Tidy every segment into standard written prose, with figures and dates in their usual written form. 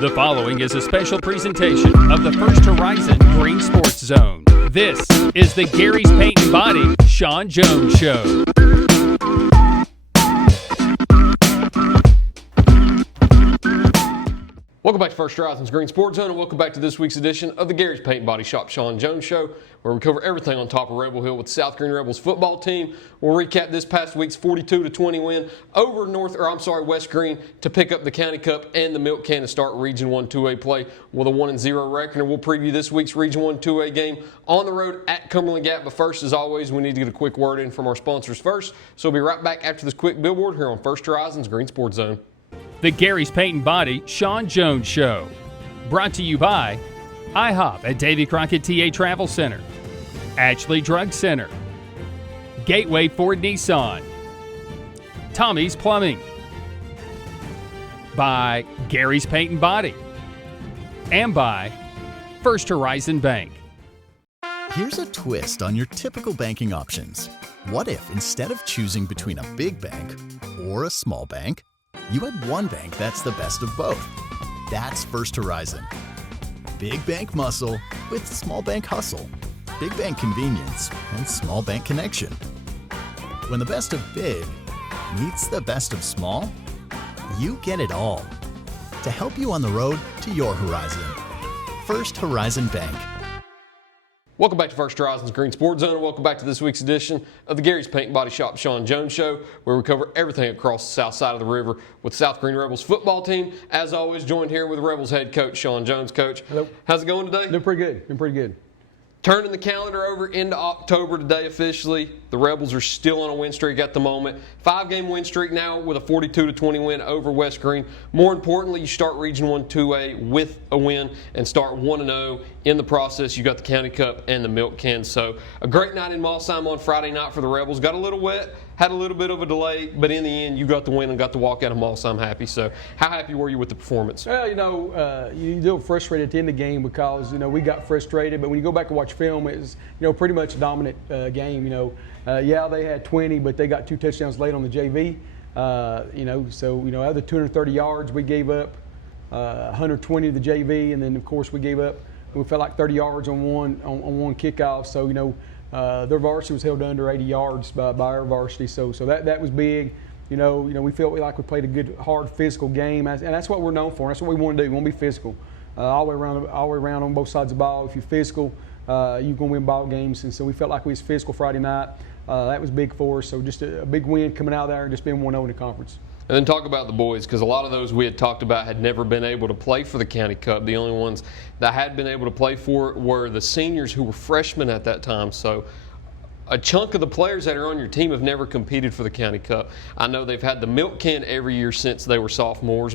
The following is a special presentation of the First Horizon Greene Sports Zone. This is the Gary's Paint and Body Shawn Jones Show. Welcome back to First Horizon's Greene Sports Zone, and welcome back to this week's edition of the Gary's Paint and Body Shop Shawn Jones Show, where we cover everything on top of Rebel Hill with the South Greene Rebels football team. We'll recap this past week's 42-20 win over West Greene to pick up the County Cup and the Milk Can to start Region 1 2A play with a 1-0 record. And we'll preview this week's Region 1 2A game on the road at Cumberland Gap. But first, as always, we need to get a quick word in from our sponsors first. So we'll be right back after this quick billboard here on First Horizon's Greene Sports Zone. The Gary's Paint and Body Shawn Jones Show. Brought to you by IHOP at Davy Crockett TA Travel Center, Ashley Drug Center, Gateway Ford Nissan, Tommy's Plumbing, by Gary's Paint and Body, and by First Horizon Bank. Here's a twist on your typical banking options. What if instead of choosing between a big bank or a small bank, you had one bank that's the best of both? That's First Horizon. Big bank muscle with small bank hustle. Big bank convenience and small bank connection. When the best of big meets the best of small, you get it all. To help you on the road to your horizon. First Horizon Bank. Welcome back to First Horizon's Greene Sports Zone, and welcome back to this week's edition of the Gary's Paint and Body Shop Shawn Jones Show, where we cover everything across the south side of the river with South Greene Rebels football team. As always, joined here with Rebels head coach Shawn Jones. Coach, hello. How's it going today? Doing pretty good. Turning the calendar over into October today officially. The Rebels are still on a win streak at the moment. 5-game win streak now with a 42-20 win over West Greene. More importantly, you start Region 1 2A with a win and start 1-0. In the process, you got the County Cup and the Milk Can. So a great night in Mossheim on Friday night for the Rebels. Got a little wet, had a little bit of a delay, but in the end, you got the win and got to walk out of Mossheim happy. So how happy were you with the performance? Well, you do frustrated at the end of the game because, we got frustrated. But when you go back and watch film, it was, pretty much a dominant game. They had 20, but they got 2 touchdowns late on the JV. Out of the 230 yards, we gave up 120 to the JV, and then of course we gave up. We felt like 30 yards on one kickoff. So their varsity was held under 80 yards by our varsity. So that was big. We felt like we played a good, hard, physical game, and that's what we're known for. That's what we want to do. We want to be physical, all the way around on both sides of the ball. If you're physical, you're going to win ball games. And so we felt like we was physical Friday night. That was big for us. So just a big win coming out of there and just being 1-0 in the conference. And then talk about the boys, because a lot of those we had talked about had never been able to play for the County Cup. The only ones that had been able to play for it were the seniors who were freshmen at that time. So a chunk of the players that are on your team have never competed for the County Cup. I know they've had the Milk Can every year since they were sophomores,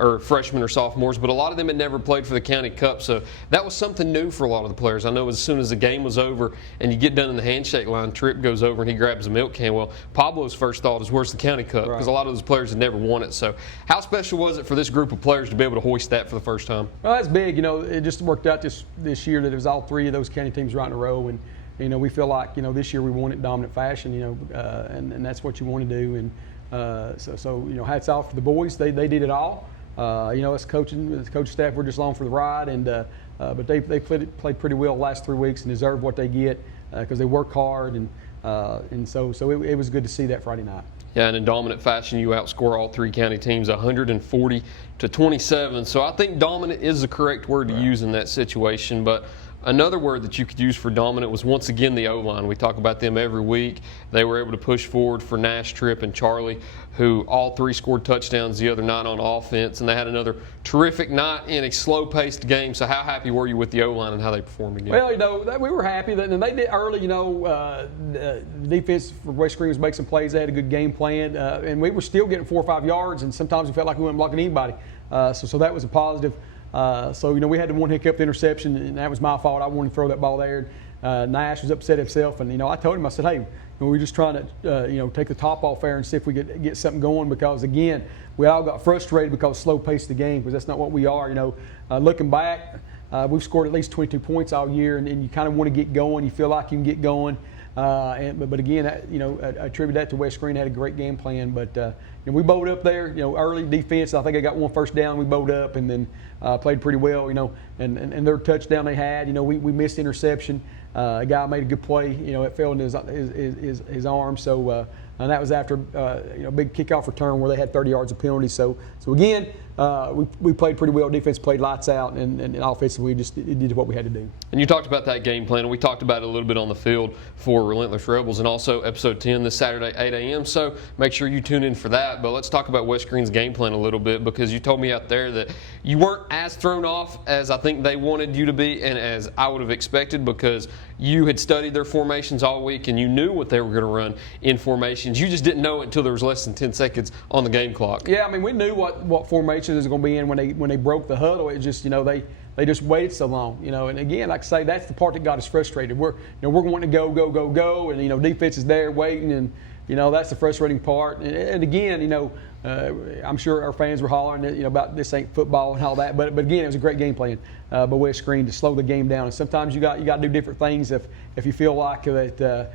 or freshmen or sophomores, but a lot of them had never played for the County Cup, so that was something new for a lot of the players. I know as soon as the game was over and you get done in the handshake line, Tripp goes over and he grabs a milk can. Well, Pablo's first thought is, where's the County Cup? Because a lot of those players had never won it. So how special was it for this group of players to be able to hoist that for the first time? Well, that's big. It just worked out this year that it was all 3 of those county teams right in a row, and we feel like this year we won it in dominant fashion, and that's what you want to do. And so hats off to the boys. They did it all. Us coaching, the coach staff, we're just along for the ride, and but they played pretty well the last 3 weeks and deserve what they get because they work hard, and so it was good to see that Friday night. Yeah, and in dominant fashion, you outscore all 3 county teams 140-27. So I think dominant is the correct word to use in that situation, but another word that you could use for dominant was once again the O-line. We talk about them every week. They were able to push forward for Nash, Tripp, and Charlie, who all 3 scored touchdowns the other night on offense, and they had another terrific night in a slow-paced game. So how happy were you with the O-line and how they performed again? Well, we were happy. And they did early, the defense for West Greene was making some plays. They had a good game plan, and we were still getting 4 or 5 yards, and sometimes we felt like we weren't blocking anybody. So that was a positive. We had the one hiccup interception, and that was my fault. I wanted to throw that ball there. Nash was upset himself, and I told him, I said, hey, we're just trying to take the top off there and see if we could get something going, because again, we all got frustrated because slow pace of the game, because that's not what we are. Looking back, we've scored at least 22 points all year, and you kind of want to get going. You feel like you can get going. But again, I attribute that to West Greene. Had a great game plan, but we bowled up there. Early defense. I think I got one first down. We bowled up and then played pretty well. And their touchdown they had. We missed interception. A guy made a good play. It fell into his arm. So. And that was after a big kickoff return where they had 30 yards of penalty. So again, we played pretty well. Defense played lights out, and offensively we just did what we had to do. And you talked about that game plan, and we talked about it a little bit on the field for Relentless Rebels, and also episode 10 this Saturday, 8 a.m. So make sure you tune in for that. But let's talk about West Greene's game plan a little bit, because you told me out there that you weren't as thrown off as I think they wanted you to be, and as I would have expected, because you had studied their formations all week and you knew what they were going to run in formations. You just didn't know it until there was less than 10 seconds on the game clock. Yeah, I mean, we knew what formation is going to be in when they broke the huddle. It just, they just waited so long, And again, like I say, that's the part that got us frustrated. We're wanting to go, and defense is there waiting, and that's the frustrating part. And again, I'm sure our fans were hollering, about this ain't football and all that. But again, it was a great game plan by West Greene to slow the game down. And sometimes you got to do different things if you feel like that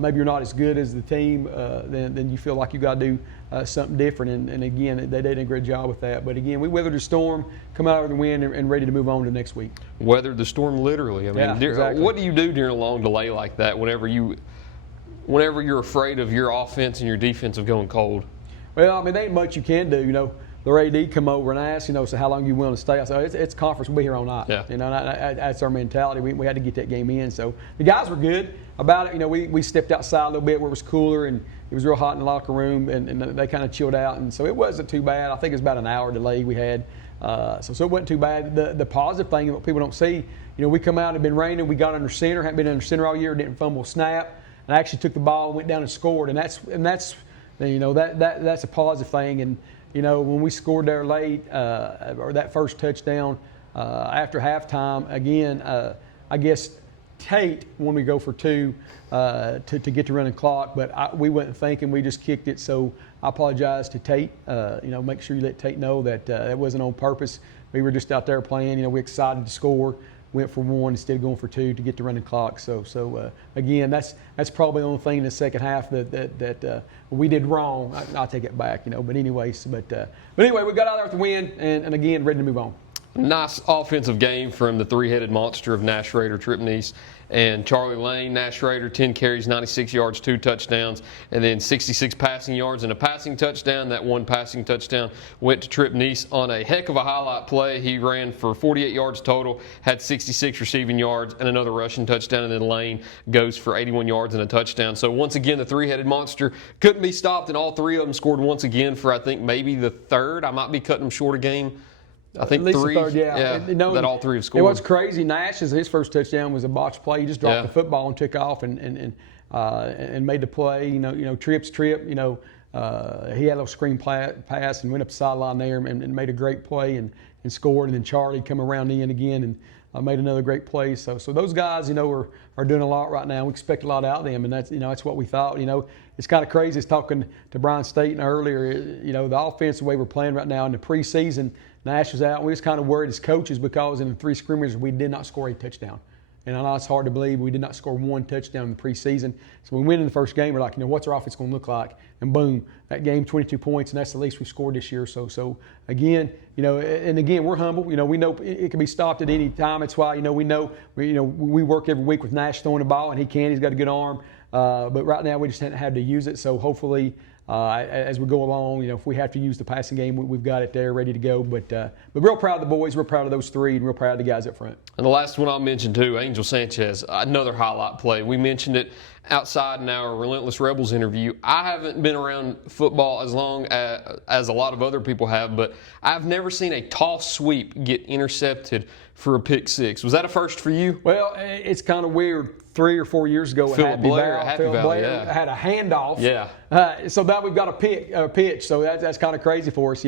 maybe you're not as good as the team, then you feel like you got to do something different. And again, they did a great job with that. But again, we weathered the storm, come out with the win, and ready to move on to next week. Weathered the storm literally. I mean, exactly. What do you do during a long delay like that? Whenever you're afraid of your offense and your defense of going cold? Well, I mean, there ain't much you can do. The AD come over and ask, so how long you willing to stay? I said, it's conference. We'll be here all night. Yeah. That's our mentality. We had to get that game in. So the guys were good about it. We stepped outside a little bit where it was cooler and it was real hot in the locker room, and they kind of chilled out. And so it wasn't too bad. I think it was about an hour delay we had. So it wasn't too bad. The positive thing, what people don't see, we come out, it had been raining. We got under center, hadn't been under center all year, didn't fumble snap. And I actually took the ball, went down and scored. And that's a positive thing. And when we scored there late, or that first touchdown after halftime, again, I guess Tate when we go for two to get the running clock, but we wasn't thinking, we just kicked it. So I apologize to Tate. Make sure you let Tate know that it wasn't on purpose. We were just out there playing. We're excited to score. Went for one instead of going for two to get the running clock. So again, that's probably the only thing in the second half that we did wrong. I'll take it back, But anyways, but anyway, we got out there with the win, and again, ready to move on. Nice offensive game from the three-headed monster of Nash Rader, Trip Neese, and Charlie Lane. Nash Rader, 10 carries, 96 yards, 2 touchdowns, and then 66 passing yards and a passing touchdown. That one passing touchdown went to Trip Neese on a heck of a highlight play. He ran for 48 yards total, had 66 receiving yards, and another rushing touchdown, and then Lane goes for 81 yards and a touchdown. So once again, the three-headed monster couldn't be stopped, and all three of them scored once again for, I think, maybe the third. I might be cutting them short a game. I think at least three, the third, yeah. That all three have scored. It was crazy. His first touchdown was a botched play. He just dropped the football and took off and made the play. Trip. He had a little screen pass and went up the sideline there and made a great play and scored. And then Charlie come around in again and made another great play. So those guys, are doing a lot right now. We expect a lot out of them, and that's what we thought. It's kind of crazy. I was talking to Brian Staten earlier. The offense, the way we're playing right now in the preseason, Nash was out. And we was kind of worried as coaches because in the 3 scrimmages we did not score a touchdown. And I know it's hard to believe we did not score 1 touchdown in the preseason. So we went in the first game, we're like, what's our offense going to look like? And boom, that game, 22 points, and that's the least we've scored this year. So again, and again, we're humble. We know it can be stopped at any time. That's why, we work every week with Nash throwing the ball, and he's got a good arm. But right now we just haven't had to use it. So hopefully, as we go along, if we have to use the passing game, we've got it there ready to go. But real proud of the boys, real proud of those three, and real proud of the guys up front. And the last one I'll mention too, Angel Sanchez, another highlight play. We mentioned it outside in our Relentless Rebels interview. I haven't been around football as long as a lot of other people have, but I've never seen a toss sweep get intercepted for a pick six. Was that a first for you? Well, it's kind of weird. 3 or 4 years ago, Philip Blair had a handoff. Yeah. So now we've got a pitch. So that's kind of crazy for us.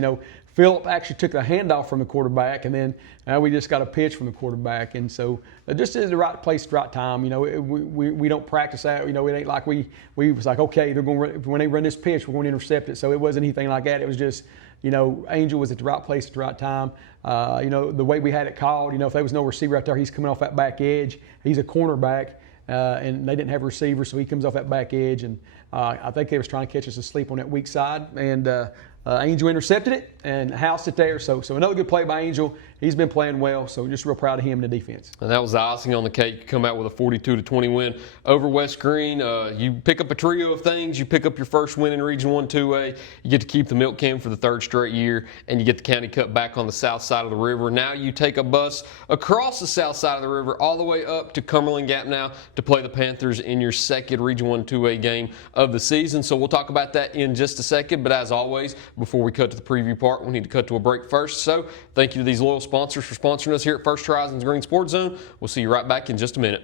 Philip actually took the handoff from the quarterback, and then we just got a pitch from the quarterback. And so just is the right place, right time. We don't practice that. It ain't like we was like, okay, they're going when they run this pitch, we're going to intercept it. So it wasn't anything like that. It was just, Angel was at the right place at the right time. The way we had it called, if there was no receiver out there, he's coming off that back edge. He's a cornerback. and they didn't have a receiver, so he comes off that back edge, and I think they was trying to catch us asleep on that weak side, and Angel intercepted it and housed it there. So another good play by Angel. He's been playing well, so just real proud of him in the defense. And that was the icing on the cake. You come out with a 42-20 win over West Greene. You pick up a trio of things. You pick up your first win in Region 1 2A. You get to keep the milk can for the third straight year, and you get the County Cup back on the south side of the river. Now you take a bus across the south side of the river all the way up to Cumberland Gap now to play the Panthers in your second Region 1 2A game of the season. So we'll talk about that in just a second. But as always, before we cut to the preview part, we need to cut to a break first. So thank you to these loyal sponsors for sponsoring us here at First Horizons Greene Sports Zone. We'll see you right back in just a minute.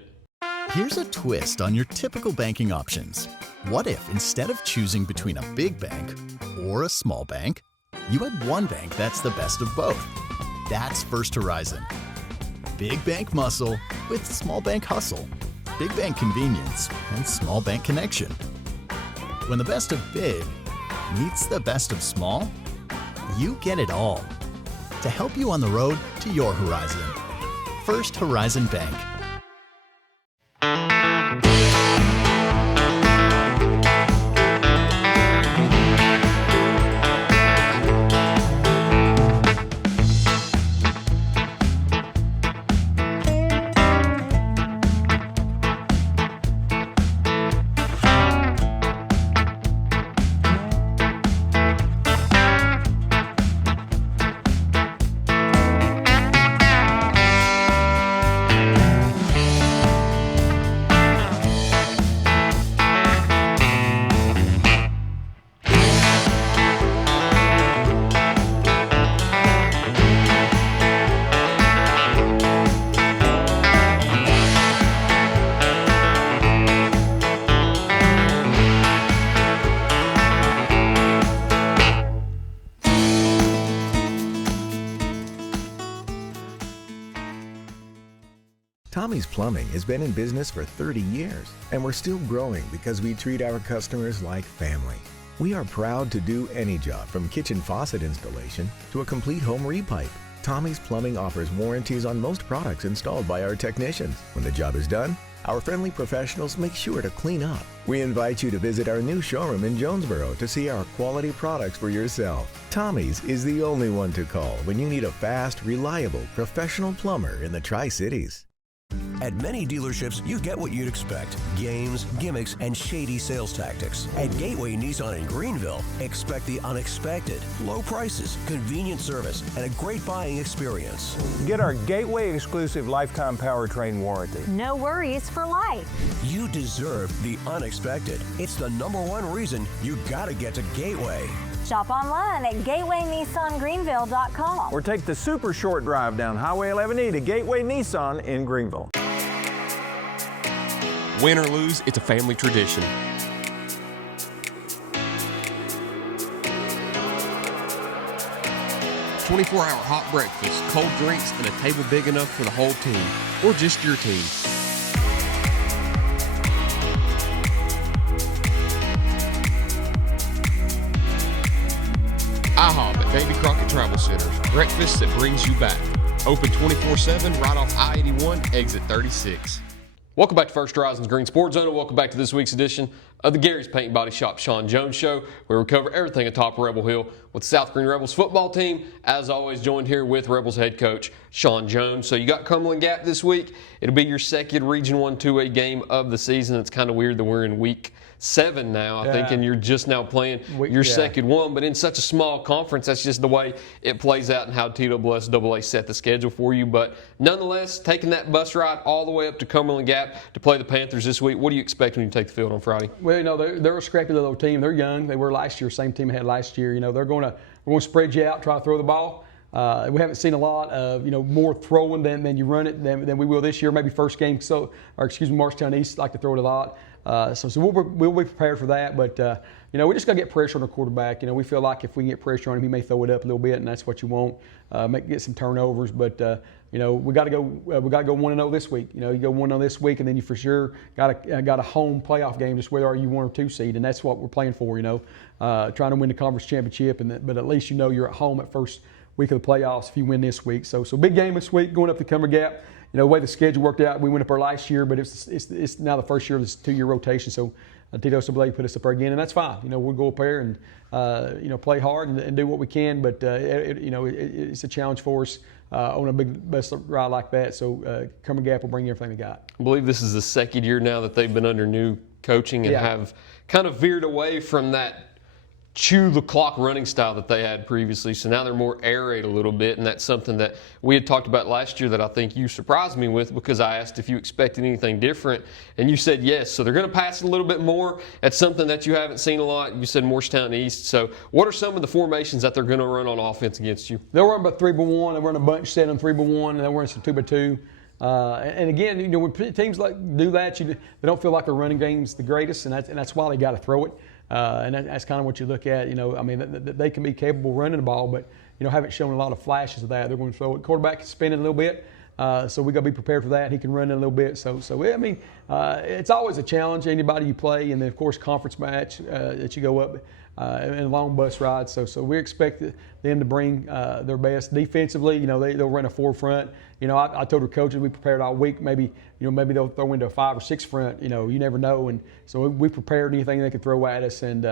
Here's a twist on your typical banking options. What if instead of choosing between a big bank or a small bank, you had one bank that's the best of both? That's First Horizon. Big bank muscle with small bank hustle. Big bank convenience and small bank connection. When the best of big meets the best of small, you get it all. To help you on the road to your horizon. First Horizon Bank. Tommy's Plumbing has been in business for 30 years, and we're still growing because we treat our customers like family. We are proud to do any job from kitchen faucet installation to a complete home repipe. Tommy's Plumbing offers warranties on most products installed by our technicians. When the job is done, our friendly professionals make sure to clean up. We invite you to visit our new showroom in Jonesboro to see our quality products for yourself. Tommy's is the only one to call when you need a fast, reliable, professional plumber in the Tri-Cities. At many dealerships, you get what you'd expect. Games, gimmicks, and shady sales tactics. At Gateway Nissan in Greenville, expect the unexpected. Low prices, convenient service, and a great buying experience. Get our Gateway exclusive lifetime powertrain warranty. No worries for life. You deserve the unexpected. It's the #1 reason you gotta get to Gateway. Shop online at GatewayNissanGreenville.com. Or take the super short drive down Highway 11E to Gateway Nissan in Greenville. Win or lose, it's a family tradition. "24-hour hot breakfast, cold drinks, and a table big enough for the whole team, or just your team." IHOP at Davy Crockett Travel Centers. Breakfast that brings you back. Open 24/7 right off I-81, exit 36. Welcome back to First Horizons Greene Sports Zone, and welcome back to this week's edition of the Gary's Paint and Body Shop Shawn Jones Show, where we cover everything atop Rebel Hill with the South Greene Rebels football team. As always, joined here with Rebels head coach Shawn Jones. So you got Cumberland Gap this week. It'll be your second Region 1 2A game of the season. It's kind of weird that we're in week 7 now, I think, and you're just now playing your second one. But in such a small conference, that's just the way it plays out and how TSSAA set the schedule for you. But nonetheless, taking that bus ride all the way up to Cumberland Gap to play the Panthers this week, what do you expect when you take the field on Friday? Well, you know, they're a scrappy little team. They're young. They were last year, same team I had last year. You know, we're going to spread you out, try to throw the ball. We haven't seen a lot of, more throwing than you run it than we will this year. Maybe first game, Marshtown East like to throw it a lot. So we'll be prepared for that. But, we just got to get pressure on the quarterback. We feel like if we can get pressure on him, he may throw it up a little bit, and that's what you want. Get some turnovers. But, we got to go 1-0 this week. You go 1-0 this week, and then you for sure got a home playoff game, just whether are you 1 or 2 seed, and that's what we're playing for. Trying to win the conference championship, but at least you're at home at first week of the playoffs if you win this week. So big game this week, going up to Cumberland Gap. the way the schedule worked out, we went up there last year, but it's now the first year of this 2-year rotation. So Tito Sablé put us up there again, and that's fine. We'll go up there and play hard and do what we can. But it's a challenge for us on a big bus ride like that. So Cumberland Gap will bring everything they got. I believe this is the second year now that they've been under new coaching and have kind of veered away from that chew the clock running style that they had previously. So now they're more air raid a little bit, and that's something that we had talked about last year that I think you surprised me with, because I asked if you expected anything different, and you said yes. So they're going to pass it a little bit more. That's something that you haven't seen a lot. You said Morristown East. So what are some of the formations that they're going to run on offense against you? They'll run about 3-by-1. They'll run a bunch set on 3-by-1, and they'll run some 2-by-2. And again, when teams do that, they don't feel like their running game's the greatest, and that's why they got to throw it. And that's kind of what you look at. They can be capable of running the ball, but haven't shown a lot of flashes of that. They're going to throw it. Quarterback can spin it a little bit, so we got to be prepared for that. He can run it a little bit. So it's always a challenge. Anybody you play, and then of course conference match that you go up in a long bus ride. So we expect them to bring their best defensively. They'll run a 4-front. I told our coaches we prepared all week. Maybe they'll throw into a 5 or 6 front. You never know. And so we prepared anything they could throw at us, and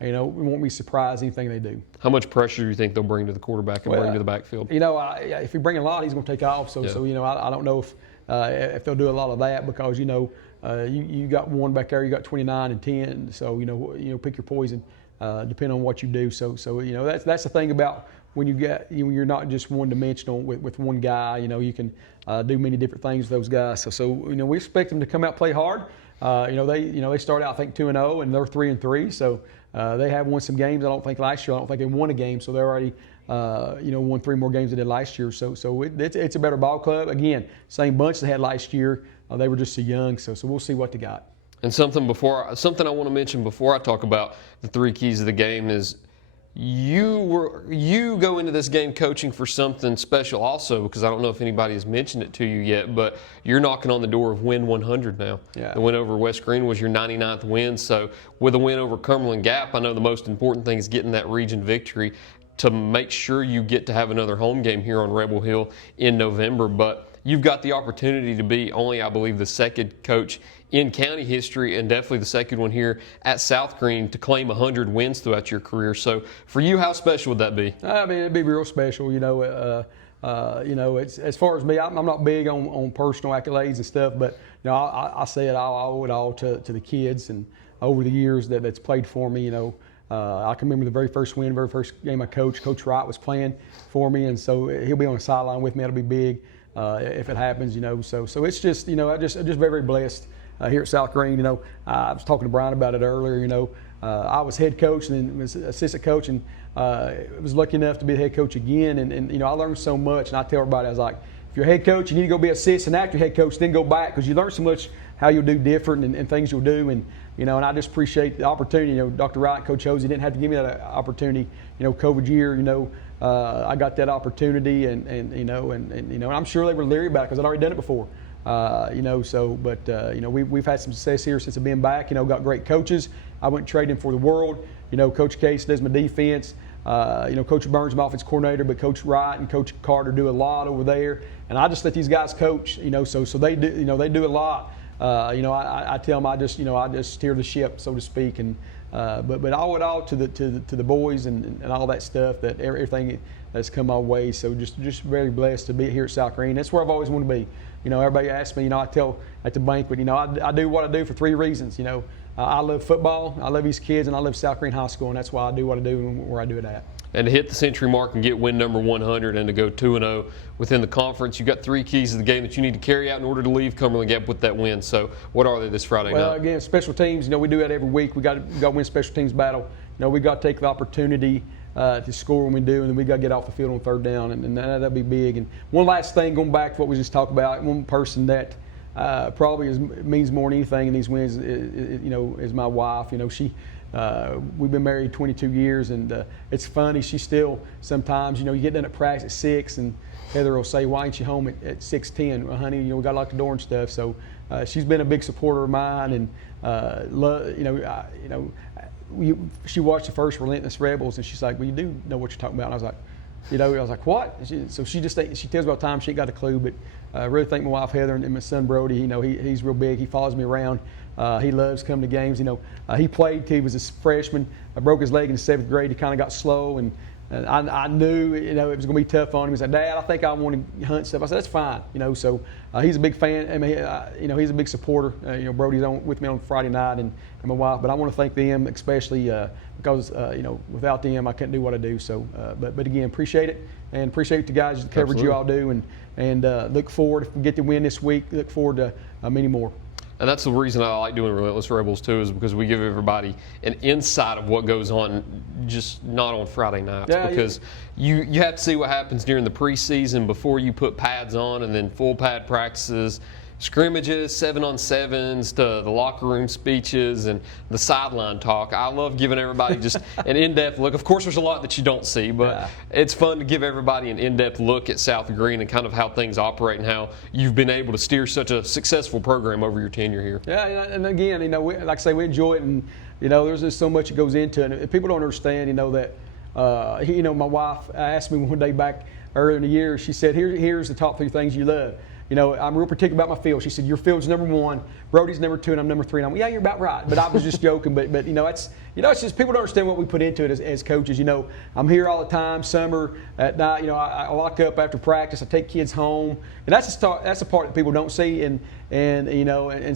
we won't be surprised anything they do. How much pressure do you think they'll bring to the quarterback and bring to the backfield? If we bring a lot, he's going to take off. So I don't know if they'll do a lot of that, because you got one back there, you got 29 and 10. So pick your poison, depending on what you do. So that's the thing about when you're not just one-dimensional with one guy. You can do many different things with those guys. So we expect them to come out play hard. They start out I think 2-0, and they're 3-3. So they have won some games. I don't think last year. I don't think they won a game. So they're already won 3 more games than they did last year. So it's a better ball club. Again, same bunch they had last year. They were just so young. So we'll see what they got. And something I want to mention before I talk about the 3 keys of the game is you go into this game coaching for something special also, because I don't know if anybody has mentioned it to you yet, but you're knocking on the door of win 100 now. Yeah. The win over West Greene was your 99th win. So with a win over Cumberland Gap, I know the most important thing is getting that region victory to make sure you get to have another home game here on Rebel Hill in November. But you've got the opportunity to be only, I believe, the second coach in county history, and definitely the second one here at South Greene, to claim 100 wins throughout your career. So for you, how special would that be? It'd be real special. It's, as far as me, I'm not big on personal accolades and stuff, but I say it. I owe it all to the kids, and over the years that's played for me. I can remember the very first win, very first game I coached. Coach Wright was playing for me, and so he'll be on the sideline with me. That'll be big if it happens. So it's just I'm just very, very blessed. Here at South Greene, I was talking to Brian about it earlier. I was head coach and then was assistant coach, and was lucky enough to be the head coach again. And I learned so much. And I tell everybody, I was like, if you're a head coach, you need to go be assistant after head coach, then go back, because you learn so much how you'll do different and things you'll do. And and I just appreciate the opportunity. Dr. Wright, Coach Hosey didn't have to give me that opportunity. COVID year, I got that opportunity, and I'm sure they were leery about it because I'd already done it before. We've had some success here since I've been back. Got great coaches. I wouldn't trade them for the world. Coach Case does my defense. Coach Burns, my offense coordinator, but Coach Wright and Coach Carter do a lot over there. And I just let these guys coach. So they do. They do a lot. I tell them I just steer the ship, so to speak. And but I owe it all to the boys and all that stuff, that everything that's come my way. So just very blessed to be here at South Greene. That's where I've always wanted to be. Everybody asks me, I tell at the banquet, I do what I do for 3 reasons. I love football, I love these kids, and I love South Greene High School, and that's why I do what I do and where I do it at. And to hit the century mark and get win number 100 and to go 2-0 within the conference, you've got 3 keys to the game that you need to carry out in order to leave Cumberland Gap with that win. So what are they this Friday night? Well, again, special teams, we do that every week. We got to win special teams battle. We got to take the opportunity to score when we do, and then we got to get off the field on 3rd down, and that'll be big. And one last thing, going back to what we just talked about, one person that probably means more than anything in these wins is my wife. We've been married 22 years, and it's funny. She still sometimes, you get done at practice at 6, and Heather will say, "Why ain't you home at 6:10?" Well, honey, we got to lock the door and stuff. So she's been a big supporter of mine, and she watched the first Relentless Rebels, and she's like, "Well, you do know what you're talking about." And I was like, I was like, what? So she just she tells me all the time she ain't got a clue. But I really thank my wife Heather and my son Brody. He's real big. He follows me around. He loves coming to games. He played till he was a freshman. I broke his leg in the 7th grade. He kind of got slow, and I knew it was going to be tough on him. He said, "Dad, I think I want to hunt stuff." I said, "That's fine." So he's a big fan. I mean, he's a big supporter. Brody's on with me on Friday night, and my wife. But I want to thank them especially because without them I couldn't do what I do. So, but again, appreciate it, and appreciate the guys, the coverage you all do, and look forward, if we get the win this week, look forward to many more. And that's the reason I like doing Relentless Rebels too, is because we give everybody an insight of what goes on, just not on Friday nights. Yeah, because you have to see what happens during the preseason before you put pads on, and then full pad practices, scrimmages, 7-on-7s, to the locker room speeches, and the sideline talk. I love giving everybody just an in-depth look. Of course, there's a lot that you don't see, but it's fun to give everybody an in-depth look at South Greene and kind of how things operate and how you've been able to steer such a successful program over your tenure here. Yeah, and again, like I say, we enjoy it, and there's just so much that goes into it. And if people don't understand, that my wife asked me one day back earlier in the year. She said, "Here's the top 3 things you love." I'm real particular about my field. She said, "Your field's number 1, Brody's number 2, and I'm number 3." And I'm, "Yeah, you're about right." But I was just joking. But it's just people don't understand what we put into it as coaches. I'm here all the time, summer, at night. I lock up after practice. I take kids home, and that's the part that people don't see. And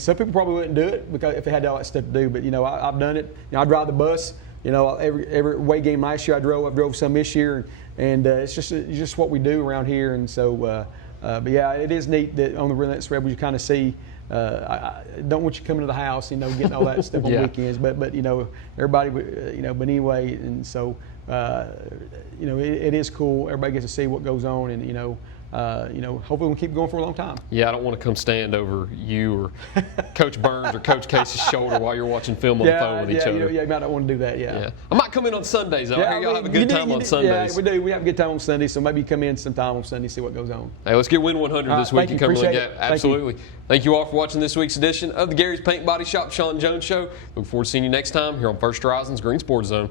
some people probably wouldn't do it because if they had all that stuff to do. But I've done it. I drive the bus. Every away game last year I drove some this year, and it's just what we do around here. And so. But yeah, it is neat that on the Relentless Rebels you kind of see. I don't want you coming to the house, getting all that stuff on weekends. But everybody, But anyway, and so it is cool. Everybody gets to see what goes on, and hopefully we'll keep going for a long time. Yeah, I don't want to come stand over you or Coach Burns or Coach Case's shoulder while you're watching film on the phone with each other. Yeah, you might not want to do that. Yeah. I might come in on Sundays though. I hear y'all have a good time on Sundays. Yeah, we do. We have a good time on Sundays, so maybe come in sometime on Sunday, see what goes on. Hey, let's get Win 100 this week in Cumberland Gap. Absolutely. Thank you all for watching this week's edition of the Gary's Paint Body Shop Shawn Jones Show. Look forward to seeing you next time here on First Horizon's Green Sports Zone.